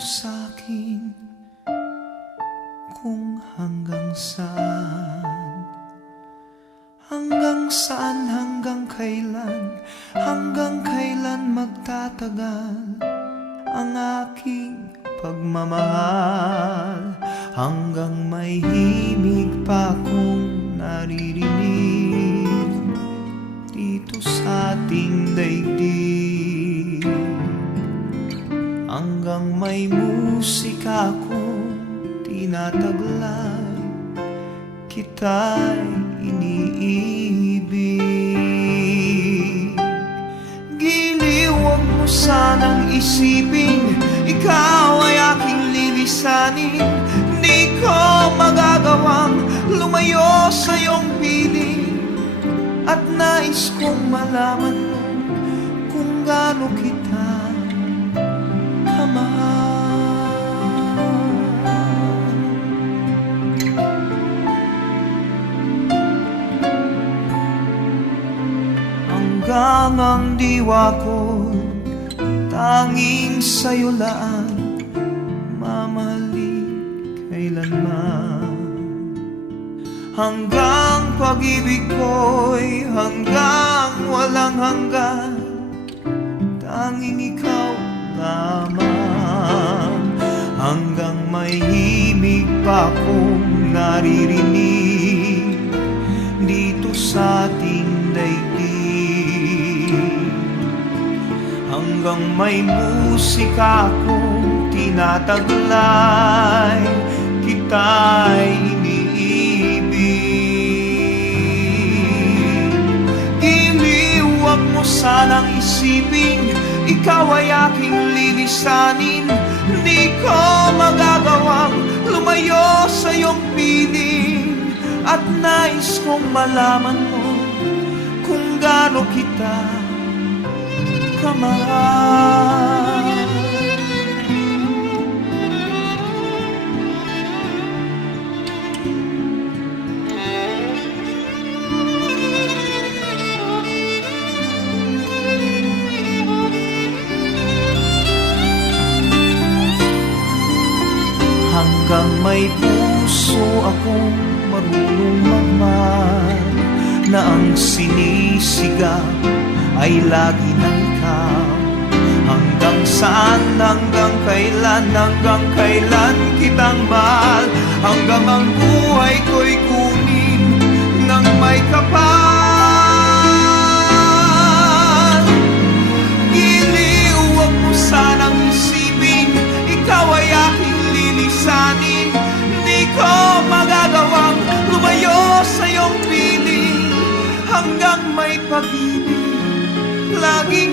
sa'kin kung hanggang saan, hanggang kailan magtatagal ang aking pagmamahal, hanggang may himig pa akong naririnig dito sa ating daigdig, hanggang may musika akong tinataglay, kita'y iniibig. Giliw, huwag mo sanang isipin ikaw ay aking lilisanin. Di ko magagawang lumayo sa iyong piling, at nais kong malaman mo kung gaano kita kamahal. Hanggang ang diwa ko tanging sa'yo lang mamahalin kailanman, hanggang pag-ibig ko'y hanggang walang hanggan, tanging ikaw lamang, hanggang may himig pa akong naririnig dito sa ating daigdig, hanggang may musika akong tinataglay, kita'y iniibig. Giliw, huwag mo sanang isipin ikaw ay aking lilisanin. Di ko magagawang lumayo sa iyong piling, at nais kong malaman mo kung gaano kita kamahal. Hanggang may puso akong marunong magmahal, na ang sinisigaw ay lagi ng ikaw. Hanggang saan, hanggang kailan kitang mahal, hanggang ang buhay ko'y kunin ng may kapal. Giliw, huwag mo sanang isipin ikaw ay aking lilisanin. Di ko magagawang lumayo sa iyong piling, hanggang may pag-ibig laging